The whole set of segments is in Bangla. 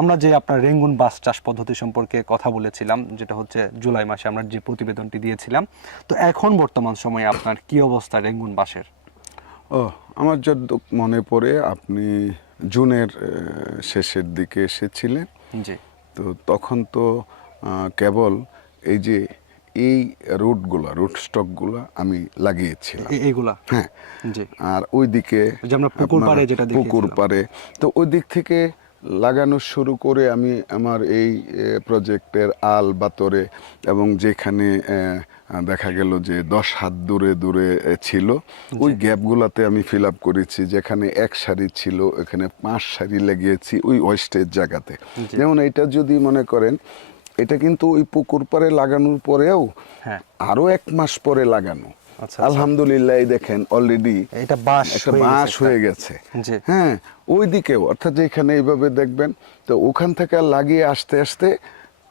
আমরা যে আপনার রেঙ্গুন বাস চাষ পদ্ধতি সম্পর্কে কথা বলেছিলাম যেটা হচ্ছে জুলাই মাসে আমরা যে প্রতিবেদনটি দিয়েছিলাম তো এখন বর্তমান সময়ে আপনার কি অবস্থা রেঙ্গুন বাসের? ও আমার যত মনে পড়ে আপনি জুনের শেষের দিকে এসেছিলেন। জি। তো তখন তো কেবল এই যে এই রুটগুলা রুট স্টকগুলা আমি লাগিয়েছিলাম। এইগুলা হ্যাঁ। জি। আর ওইদিকে যে আমরা পুকুর পাড়ে যেটা পুকুর। পাড়ে তো ওই দিক থেকে লাগানো শুরু করে আমি আমার এই প্রজেক্টের আল বাতরে এবং যেখানে দেখা গেল যে দশ হাত দূরে দূরে ছিল ওই গ্যাপগুলোতে আমি ফিল আপ করেছি যেখানে এক সারি ছিল এখানে পাঁচ সারি লাগিয়েছি ওই ওয়েস্টের জায়গাতে। যেমন এটা যদি মনে করেন এটা কিন্তু ওই পুকুর পাড়ে লাগানোর পরেও হ্যাঁ। আরও এক মাস পরে লাগানো। আলহামদুলিল্লাহ এই দেখেন অলরেডি এটা বাঁশ একটা হয়ে বাঁশ গেছে হয়ে গেছে। হ্যাঁ ওই দিকেও অর্থাৎ যেখানে এইভাবে দেখবেন তো ওখান থেকে লাগিয়ে আসতে আসতে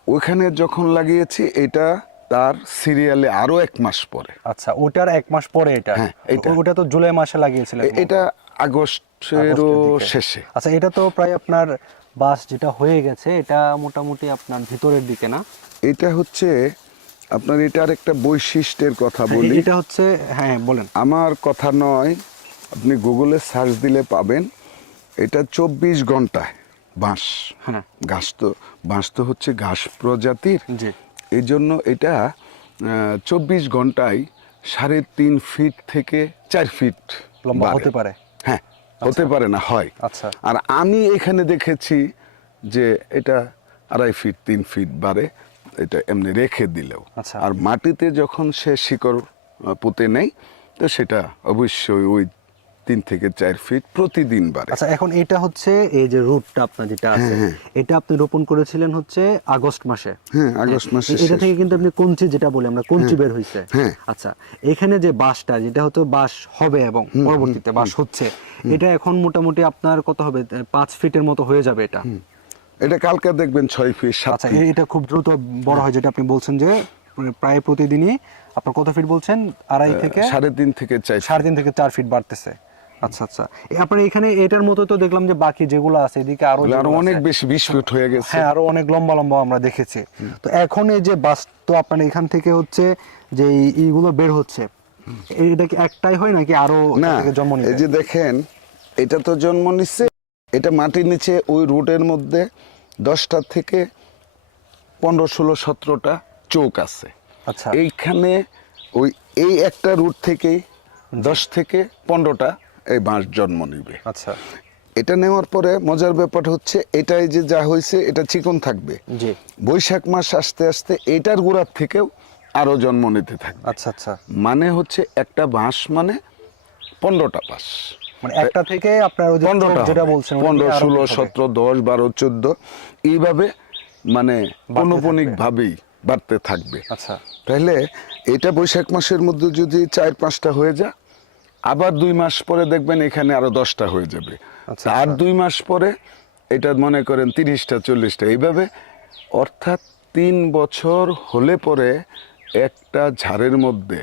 ওখানে যখন লাগিয়েছি এটা তার সিরিয়ালে আরও এক মাস পরে। আচ্ছা ওটার এক মাস পরে এটা? হ্যাঁ, এটা। ওটা তো জুলাই মাসে লাগিয়েছিলেন এ- এটা আগস্টেরও আগস্টের শেষে। আচ্ছা এটা তো প্রায় আপনার বাস যেটা হয়ে গেছে এটা মোটামুটি আপনার ভিতরের দিকে না? এটা হচ্ছে আপনার এটার একটা বৈশিষ্ট্যের কথা বলি। এটা হচ্ছে হ্যাঁ বলেন। আমার কথা নয় আপনি গুগলে সার্চ দিলে পাবেন। এটা চব্বিশ ঘন্টায় বাঁশ। হ্যাঁ। ঘাস তো বাঁশ তো হচ্ছে ঘাস প্রজাতির। এই জন্য এটা চব্বিশ ঘন্টায় সাড়ে তিন ফিট থেকে চার ফিট লম্বা হতে পারে। হ্যাঁ হতে পারে না হয়। আচ্ছা। আর আমি এখানে দেখেছি যে এটা আড়াই ফিট তিন ফিট বাড়ে। এটা এমনি রেখে দিলেও। আচ্ছা। আর মাটিতে যখন সে শিকড় পুঁতে নেই তো সেটা অবশ্যই ওই তিন থেকে চার ফিট প্রতিদিন বাড়ে। আচ্ছা এখন এটা হচ্ছে এই যে রুটটা আপনার যেটা আছে হ্যাঁ, এটা আপনি রোপণ করেছিলেন হচ্ছে আগস্ট মাসে। হ্যাঁ আগস্ট মাসে এটা থেকে কিন্তু আপনি কঞ্চি যেটা বলি আমরা কঞ্চি বের হয়েছে হ্যাঁ। আচ্ছা এখানে যে বাঁশটা যেটা হতো বাঁশ হবে এবং পরবর্তীতে বাঁশ হচ্ছে এটা এখন মোটামুটি আপনার কত হবে? পাঁচ ফিটের মতো হয়ে যাবে এটা। এটা কালকে দেখবেন ছয় ফিট আচ্ছা এটা খুব দ্রুত বড় হয় যেটা আপনি বলছেন যে প্রায় প্রতিদিনই আপনার কত ফিট বলছেন? আড়াই থেকে? সাড়ে তিন থেকে চার সাড়ে তিন থেকে চার ফিট বাড়তেছে। আচ্ছা আচ্ছা। আপনার এখানে এটার মতো তো দেখলাম যে বাকি যেগুলো আছে এদিকে আরও আরও অনেক বেশি বিশ ফিট হয়ে গেছে। হ্যাঁ আরও অনেক লম্বা লম্বা আমরা দেখেছি। তো এখন এই যে বাস তো আপনার এখান থেকে হচ্ছে যে এই- এইগুলো বের হচ্ছে। এটা কি একটাই হয় নাকি আরও জন্ম এই যে দেখেন এটা তো জন্ম নিচ্ছে। এটা মাটির নিচে ওই রুটের মধ্যে দশটা থেকে পনেরো ষোলো সতেরোটা চোখ আছে। আচ্ছা। এইখানে ওই এই একটা রুট থেকেই দশ থেকে পনেরোটা এই বাঁশ জন্ম নিবে। আচ্ছা। এটা নেওয়ার পরে মজার ব্যাপার হচ্ছে এটাই যে যা হয়েছে এটা চিকন থাকবে। জি। বৈশাখ মাস আস্তে আস্তে এটার গোড়ার থেকেও আরও জন্ম নিতে থাকবে। আচ্ছা আচ্ছা। মানে হচ্ছে একটা বাঁশ মানে পনেরোটা বাঁশ। মানে একটা থেকে আপনার ওই যেটা বলছেন ওটা পনেরো থেকে আরও ষোলো বের হবে। সতেরো দশ বারো চোদ্দ এইভাবে মানে পৌনপনিক ভাবেই বাড়তে থাকবে। আচ্ছা। তাহলে এটা বৈশাখ মাসের মধ্যে যদি চার পাঁচটা হয়ে যায় আবার দুই মাস পরে দেখবেন এখানে আরও দশটা হয়ে যাবে। আচ্ছা, তার আচ্ছা। দুই মাস পরে এটা মনে করেন তিরিশটা চল্লিশটা। এইভাবে অর্থাৎ তিন বছর হলে পরে একটা ঝাড়ের মধ্যে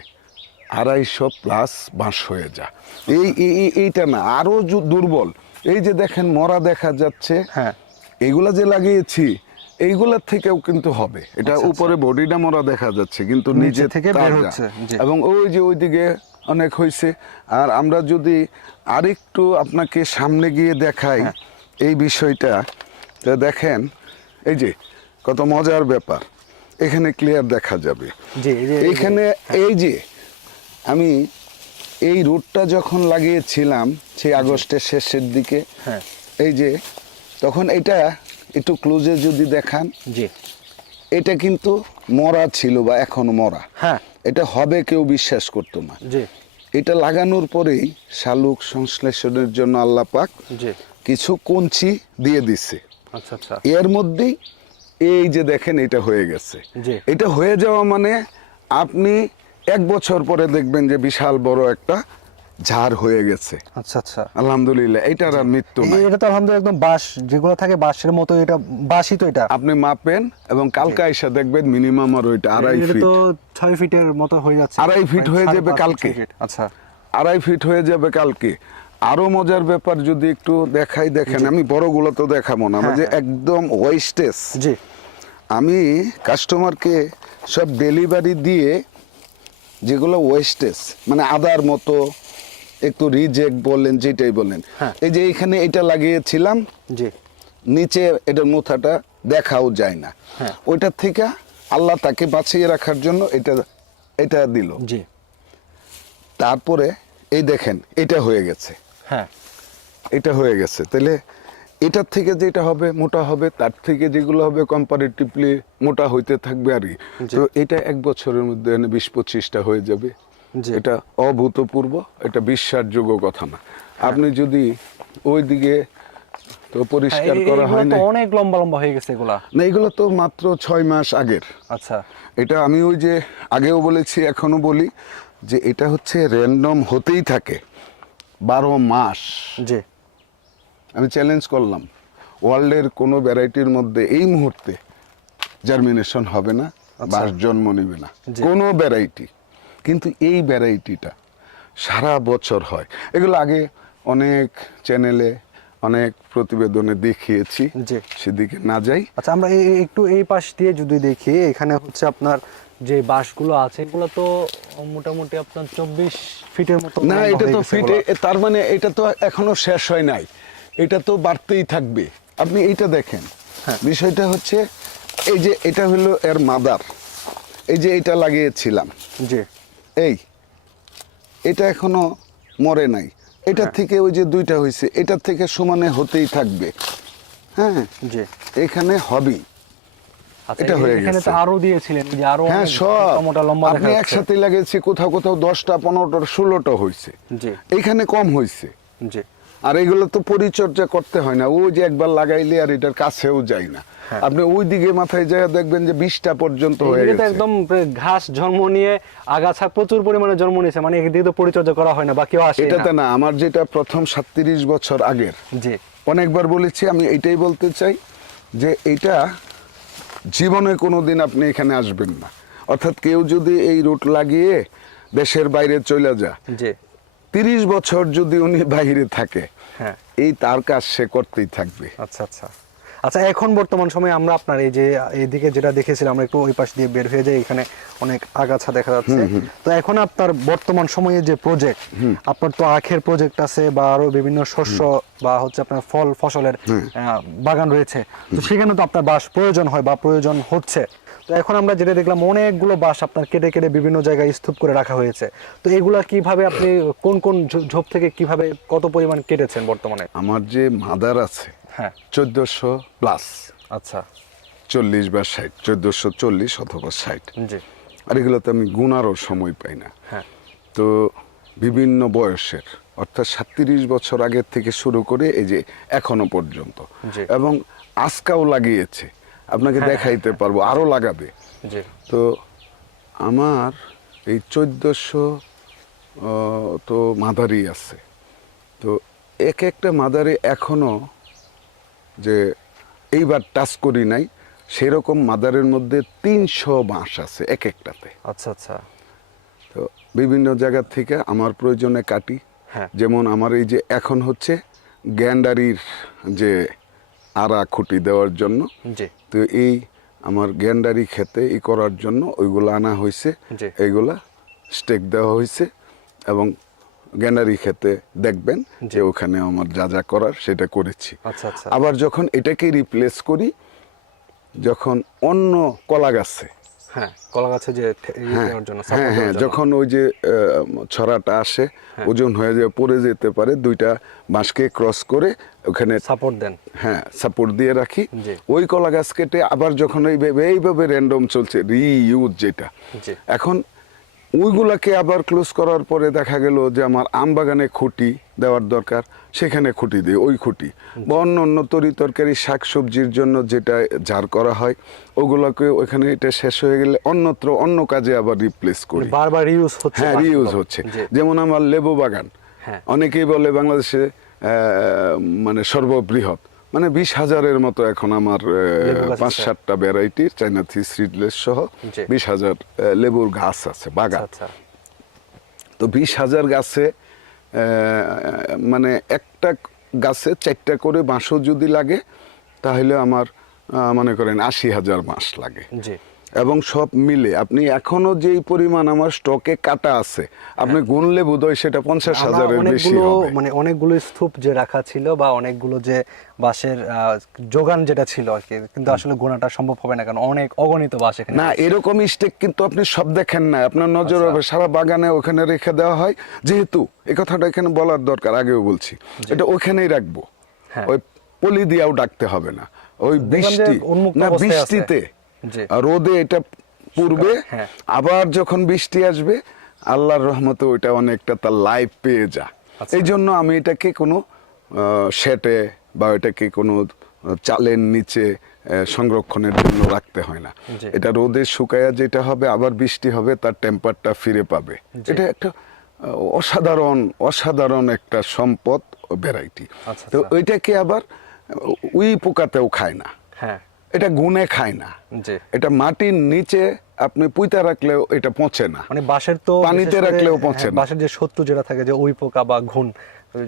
আড়াইশো প্লাস বাঁশ হয়ে যা। এই এই- এই- এইটা না আরও জু- দুর্বল। এই যে দেখেন মরা দেখা যাচ্ছে। হ্যাঁ। এইগুলা যে লাগিয়েছি এইগুলার থেকেও কিন্তু হবে। এটা আচ্ছা, উপরে বডিটা মরা দেখা যাচ্ছে কিন্তু নিচে থেকে। এবং ওই যে ওইদিকে অনেক হয়েছে আর আমরা যদি আরেকটু আপনাকে সামনে গিয়ে দেখাই হ্যাঁ। এই বিষয়টা দেখেন এই যে কত মজার ব্যাপার। এখানে ক্লিয়ার দেখা যাবে। জি এই যে- এইখানে এই যে আমি এই রুটটা যখন লাগিয়েছিলাম সেই আগস্টের শেষের দিকে হ্যাঁ। এই যে তখন এটা একটু ক্লোজে যদি দেখান জি। এটা কিন্তু মরা ছিল বা এখনও মরা। হ্যাঁ। এটা হবে কেউ বিশ্বাস করতো না। জি। এটা লাগানোর পরেই শালুক সংশ্লেষণের জন্য আল্লাহ পাক জি। কিছু কঞ্চি দিয়ে দিছে। আচ্ছা আচ্ছা। এর মধ্যেই এই যে দেখেন এটা হয়ে গেছে। এটা হয়ে যাওয়া মানে আপনি এক বছর পরে দেখবেন যে বিশাল বড় একটা ঝাড় হয়ে গেছে। আচ্ছা আচ্ছা। আলহামদুলিল্লাহ এটার আর মৃত্যু নাই। এটা তো আলহামদুলিল্লাহ একদম বাঁশ যেগুলো থাকে বাঁশের মতো এটা বাঁশই তো এটা। আপনি মাপেন এবং কালকে এসে দেখবেন মিনিমাম আর ওইটা আড়াই এটা ফিট তো ছয় ফিটের মতো হয়ে যাচ্ছে। আড়াই ফিট মানে হয়ে যাবে কালকে। আচ্ছা। আড়াই ফিট হয়ে যাবে কালকে। আরও মজার ব্যাপার যদি একটু দেখাই দেখেন আমি বড়গুলো তো দেখাবো না যে একদম ওয়েস্টেজ জি। আমি কাস্টমারকে সব ডেলিভারি দিয়ে যেগুলো ওয়েস্টেজ মানে আদার মতো একটু রিজেক্ট বলেন যেটাই বলেন। হ্যাঁ। এই যে এখানে এটা লাগিয়েছিলাম জি। নিচে এটার মুথাটা দেখাও যায় না। হ্যাঁ। ওইটার থেকে আল্লাহ তাকে বাঁচিয়ে রাখার জন্য এটা এটা দিল। জি। তারপরে এই দেখেন এটা হয়ে গেছে। হ্যাঁ। এটা হয়ে গেছে। তাহলে এটার থেকে যেটা হবে মোটা হবে তার থেকে যেগুলো হবে কম্পারেটিভলি মোটা হইতে থাকবে আর কি। তো এটা এক বছরের মধ্যে এনে বিশ পঁচিশটা হয়ে যাবে। এটা অভূতপূর্ব এটা বিশ্বাসযোগ্য কথা না। হ্যাঁ। আপনি যদি ওই দিকে তো পরিষ্কার করা হয় না অনেক লম্বা লম্বা হয়ে গেছে এগুলা। না এগুলো তো মাত্র ছয় মাস আগের। আচ্ছা। এটা আমি ওই যে আগেও বলেছি এখনও বলি যে এটা হচ্ছে র্যান্ডম হতেই থাকে। বারো মাস। জি। আমি চ্যালেঞ্জ করলাম। ওয়ার্ল্ডের কোনো ভ্যারাইটির মধ্যে এই মুহূর্তে জার্মিনেশন হবে না বাস জন্ম নেবে না। কোনো ভ্যারাইটি কিন্তু এই ভ্যারাইটিটা সারা বছর হয়। এগুলো আগে অনেক চ্যানেলে অনেক প্রতিবেদনে দেখিয়েছি। জি। সেদিকে না যাই। আচ্ছা আমরা একটু এই পাশ দিয়ে যদি দেখি এখানে হচ্ছে আপনার যে বাঁশগুলো আছে এগুলো তো মোটামুটি আপনার চব্বিশ ফিটের মতো না এটা তো ফিটে তার মানে এটা তো এখনও শেষ হয় নাই। এটা তো বাড়তেই থাকবে। আপনি এইটা দেখেন। হ্যাঁ। বিষয়টা হচ্ছে এই যে এটা হলো এর মাদার। এই যে এটা লাগিয়েছিলাম। জি। এই এটা এখনও মরে নাই। এটার হ্যাঁ। থেকে ওই যে দুইটা হয়েছে এটার থেকে সমানে হতেই থাকবে। হ্যাঁ? জি। এখানে হবেই। আচ্ছা এটা হয়ে এখানে তো গেছে। আরও দিয়েছিলেন যে আরও হ্যাঁ সব। মোটা লম্বা আপনি একসাথে লাগিয়েছি কোথাও কোথাও দশটা পনেরোটা ষোলোটা হয়েছে জি। এইখানে কম হয়েছে জি। আর এগুলো তো পরিচর্যা করতে হয় না। ওই যে একবার লাগাইলে আর এটার কাছেও যায় না। হ্যাঁ। আপনি ওই দিকে মাথায় যায় দেখবেন যে বিশটা পর্যন্ত হয়ে গেছে। একদম ঘাস জন্ম নিয়ে আগাছা প্রচুর পরিমাণে জন্ম নিয়েছে। মানে এদিকে তো পরিচর্যা করা হয় না বা কেউ আসে এটাতে না। না আমার যেটা প্রথম সাতত্রিশ বছর আগের। জি। অনেকবার বলেছি আমি এটাই বলতে চাই যে এটা জীবনে কোনো দিন আপনি এখানে আসবেন না। অর্থাৎ কেউ যদি এই রুট লাগিয়ে দেশের বাইরে চলে যা জি। তিরিশ বছর যদি উনি বাইরে থাকে হ্যাঁ। এই তার কাজ সে করতেই থাকবে। আচ্ছা আচ্ছা। আচ্ছা এখন বর্তমান সময়ে আমরা আপনার এই যে এইদিকে যেটা দেখেছিলাম আমরা একটু ওই পাশ দিয়ে বের হয়ে যাই এখানে অনেক আগাছা দেখা যাচ্ছে। তো এখন আপনার বর্তমান সময়ে যে প্রজেক্ট আপনার তো আখের প্রজেক্ট আছে বা আরও বিভিন্ন শস্য বা হচ্ছে আপনার ফল ফসলের বাগান রয়েছে। তো সেখানে তো আপনার বাস প্রয়োজন হয় বা প্রয়োজন হচ্ছে। তো এখন আমরা যেটা দেখলাম অনেকগুলো বাঁশ আপনার কেটে কেটে বিভিন্ন জায়গায় স্তূপ করে রাখা হয়েছে। তো এগুলা কীভাবে আপনি কোন কোন ঝোপ- থেকে কীভাবে কত পরিমাণ কেটেছেন বর্তমানে? আমার যে মাদার আছে হ্যাঁ। চোদ্দশো প্লাস। আচ্ছা। চল্লিশ বা ষাট চোদ্দশো চল্লিশ অথবা ষাট। জি। আর এগুলোতে আমি গুণারও সময় পাই না। হ্যাঁ। তো বিভিন্ন বয়সের অর্থাৎ সাতত্রিশ বছর আগের থেকে শুরু করে এই যে এখনও পর্যন্ত। এবং আজকাও লাগিয়েছে। আপনাকে হ্যাঁ, দেখাইতে পারব আরও লাগাবে তো আমার এই চোদ্দশো তো মাদারি আছে। তো এক একটা মাদারি এখনও যে এইবার টাচ করি নাই সেরকম মাদারের মধ্যে তিনশো বাঁশ আছে এক একটাতে। আচ্ছা আচ্ছা। তো বিভিন্ন জায়গা থেকে আমার প্রয়োজনে কাটি। হ্যাঁ। যেমন আমার এই যে এখন হচ্ছে গ্যান্ডারির যে আড়া খুঁটি দেওয়ার জন্য। তো এই আমার গ্যান্ডারি খেতে ই করার জন্য ওইগুলো আনা হয়েছে এইগুলা স্টেক দেওয়া হয়েছে এবং গ্যান্ডারি খেতে দেখবেন যে ওখানে আমার যা যা করার সেটা করেছি। আচ্ছা আচ্ছা। আবার যখন এটাকে রিপ্লেস করি যখন অন্য কলা গাছে হ্যাঁ কলা গাছে যে ইয়ে হ্যাঁ হ্যাঁ হ্যাঁ যখন ওই যে ছড়াটা আসে ওজন হয়ে যায় পড়ে যেতে পারে দুইটা বাঁশকে ক্রস করে ওখানে সাপোর্ট দেন। হ্যাঁ সাপোর্ট দিয়ে রাখি। ওই কলা গাছ কেটে আবার যখন এইভাবে এইভাবে র্যান্ডম চলছে রিইউজ যেটা। এখন ওইগুলাকে আবার ক্লোজ করার পরে দেখা গেল যে আমার আম বাগানে খুঁটি দেওয়ার দরকার সেখানে খুঁটি দিই ওই খুঁটি। বা অন্য অন্য তরি তরকারি শাক সবজির জন্য যেটা ঝাড় করা হয় ওগুলোকে ওখানে এটা শেষ হয়ে গেলে অন্যত্র অন্য কাজে আবার রিপ্লেস করি। মানে বারবার ইউজ হচ্ছে হ্যাঁ। রিউজ হচ্ছে। যেমন আমার লেবু বাগান। হ্যাঁ। অনেকেই বলে বাংলাদেশে মানে সর্ববৃহৎ। মানে বিশ হাজারের মতো এখন আমার পাঁচ সাতটা ভ্যারাইটির চাইনা থ্রি সিডলেস সহ বিশ হাজার লেবুর গাছ আছে বাগান। আচ্ছা তো বিশ হাজার গাছে মানে একটা গাছে চারটা করে বাঁশও যদি লাগে তাহলে আমার মনে করেন আশি হাজার বাঁশ লাগে। এবং সব মিলে আপনি এখনও যেই পরিমাণ আমার স্টকে কাটা আছে আপনি গুনলে বোধহয় সেটা পঞ্চাশ হাজারের বেশি মানে অনেকগুলো স্তূপ যে রাখা ছিল বা অনেকগুলো যে বাঁশের আহ, যোগান যেটা ছিল আর কি কিন্তু আসলে গোনাটা সম্ভব হবে না কারণ অনেক অগণিত বাঁশ এখানে না এরকম স্টেক কিন্তু আপনি সব দেখেন না। আপনার নজর আচ্ছা। হবে সারা বাগানে ওখানে রেখে দেওয়া হয়। যেহেতু এই কথাটা এখানে বলার দরকার আগেও বলছি। এটা ওখানেই রাখব। হ্যাঁ। ওই পলি দিয়েও ডাকতে হবে না। ওই বৃষ্টি না বৃষ্টিতে রোদে এটা পূর্বে হ্যাঁ। আবার যখন বৃষ্টি আসবে আল্লাহর রহমতে ওইটা অনেকটা তার লাইফ পেয়ে যা আচ্ছা। এই জন্য আমি এটাকে কোনো শেটে বা এটাকে কোনো চালের নিচে সংরক্ষণের জন্য রাখতে হয় না এটা রোদে শুকায়া যেটা হবে আবার বৃষ্টি হবে তার টেম্পারটা ফিরে পাবে। এটা একটা অসাধারণ অসাধারণ একটা সম্পদ ভ্যারাইটি আচ্ছা, তো আচ্ছা। ওইটাকে আবার উই পোকাতেও খায় না হ্যাঁ এটা গুনে খায় না। এটা মাটির নিচে আপনি পুঁতা রাখলেও এটা পচে না। মানে বাঁশের তো পানিতে রাখলেও পচে হ্যাঁ, না। বাঁশের যে শত্রু যেটা থাকে যে উই পোকা বা ঘুন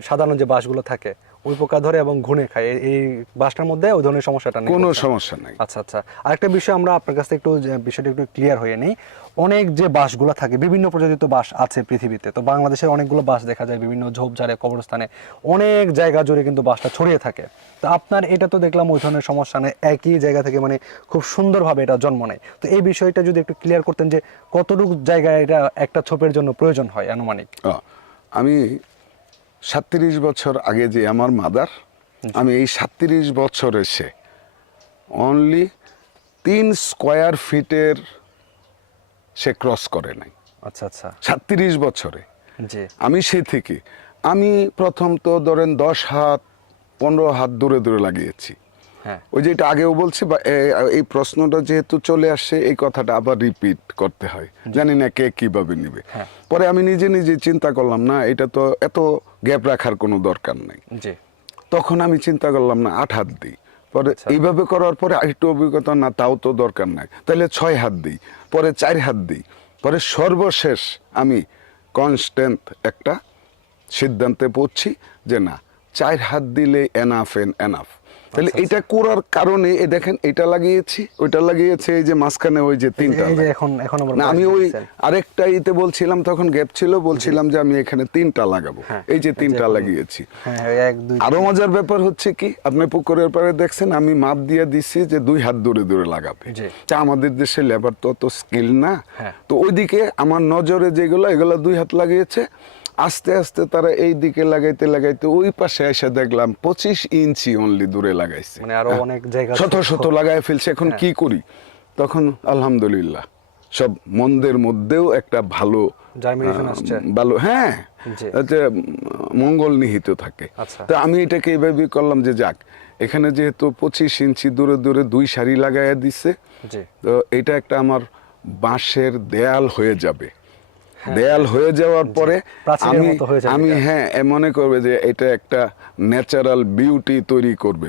সাধারণ যে বাঁশগুলো থাকে উই পোকা ধরে এবং ঘুনে খায়। এই- বাঁশটার মধ্যে ওই ধরনের সমস্যাটা নেই। কোনো সমস্যা নাই। আচ্ছা আচ্ছা। আরেকটা বিষয় আমরা আপনার কাছ থেকে একটু বিষয়টা একটু ক্লিয়ার হয়ে নেই। অনেক যে বাঁশগুলো থাকে বিভিন্ন প্রজাতির তো বাঁশ আছে পৃথিবীতে। তো বাংলাদেশের অনেকগুলো বাস দেখা যায় বিভিন্ন ঝোপঝাড়ে কবরস্থানে। অনেক জায়গা জুড়ে কিন্তু বাঁশটা ছড়িয়ে থাকে। তো আপনার এটা তো দেখলাম ওই ধরনের সমস্যা নেই। একই জায়গা থেকে মানে খুব সুন্দরভাবে এটা জন্ম নেয়। তো এই বিষয়টা যদি একটু ক্লিয়ার করতেন যে কতটুকু জায়গায় এটা একটা ছোপের জন্য প্রয়োজন হয় আনুমানিক? আমি সাতত্রিশ বছর আগে যে আমার মাদার আমি এই সাতত্রিশ বছর এসে অনলি তিন স্কোয়ার ফিটের সে ক্রস করে নাই। আচ্ছা আচ্ছা। সাতত্রিশ বছরে। আমি সে থেকে আমি প্রথম তো ধরেন দশ হাত পনেরো হাত দূরে দূরে লাগিয়েছি। ওই যে এটা আগেও বলছি বা এই প্রশ্নটা যেহেতু চলে আসছে এই কথাটা আবার রিপিট করতে হয়। জানি না কে কীভাবে নিবে। হ্যাঁ। পরে আমি নিজে নিজে চিন্তা করলাম না এটা তো এত গ্যাপ রাখার কোনো দরকার নেই। তখন আমি চিন্তা করলাম না আট হাত দিই। পরে আচ্ছা। এইভাবে করার পরে আরেকটু অভিজ্ঞতা না তাও তো দরকার নাই। তাহলে ছয় হাত দিই পরে চার হাত দিই। পরে সর্বশেষ আমি কনস্ট্যান্ট একটা সিদ্ধান্তে পড়ছি যে না চার হাত দিলে এনাফ এন এনাফ তাহলে আচ্ছা, এটা করার কারণে এ দেখেন এটা লাগিয়েছি ওইটা লাগিয়েছে এই যে মাঝখানে ওই যে তিনটা। এখন এখন আবার না আমি ওই আরেকটা ইতে বলছিলাম তখন গ্যাপ ছিল বলছিলাম যে আমি এখানে তিনটা লাগাবো। হ্যাঁ, এই যে তিনটা লাগিয়েছি। হ্যাঁ হ্যাঁ, আরও মজার ব্যাপার হচ্ছে কি আপনি পুকুরের পাড়ে দেখছেন আমি মাপ দিয়ে দিচ্ছি যে দুই হাত দূরে দূরে লাগাবে। তা আমাদের দেশে লেবার তো অত স্কিল না। তো ওইদিকে আমার নজরে যেগুলো এগুলো দুই হাত লাগিয়েছে আস্তে আস্তে তারা এই দিকে লাগাইতে লাগাইতে ওই পাশে এসে দেখলাম পঁচিশ ইঞ্চি অনলি দূরে লাগাইছে। মানে আরও অনেক জায়গা শত শত লাগাই ফেলছে এখন হ্যাঁ। কি করি? তখন আলহামদুলিল্লাহ সব মন্দের মধ্যেও একটা ভালো? ভালো হ্যাঁ মঙ্গল নিহিত থাকে। আচ্ছা। তো আমি এটাকে এইভাবে করলাম যে যাক এখানে যেহেতু পঁচিশ ইঞ্চি দূরে দূরে দুই সারি লাগাইয়া দিচ্ছে জি। তো এটা একটা আমার বাঁশের দেয়াল হয়ে যাবে। দেয়াল হয়ে যাওয়ার পরে হ্যাঁ। হয়ে আমি হ্যাঁ মনে করবে যে এটা একটা ন্যাচারাল বিউটি তৈরি করবে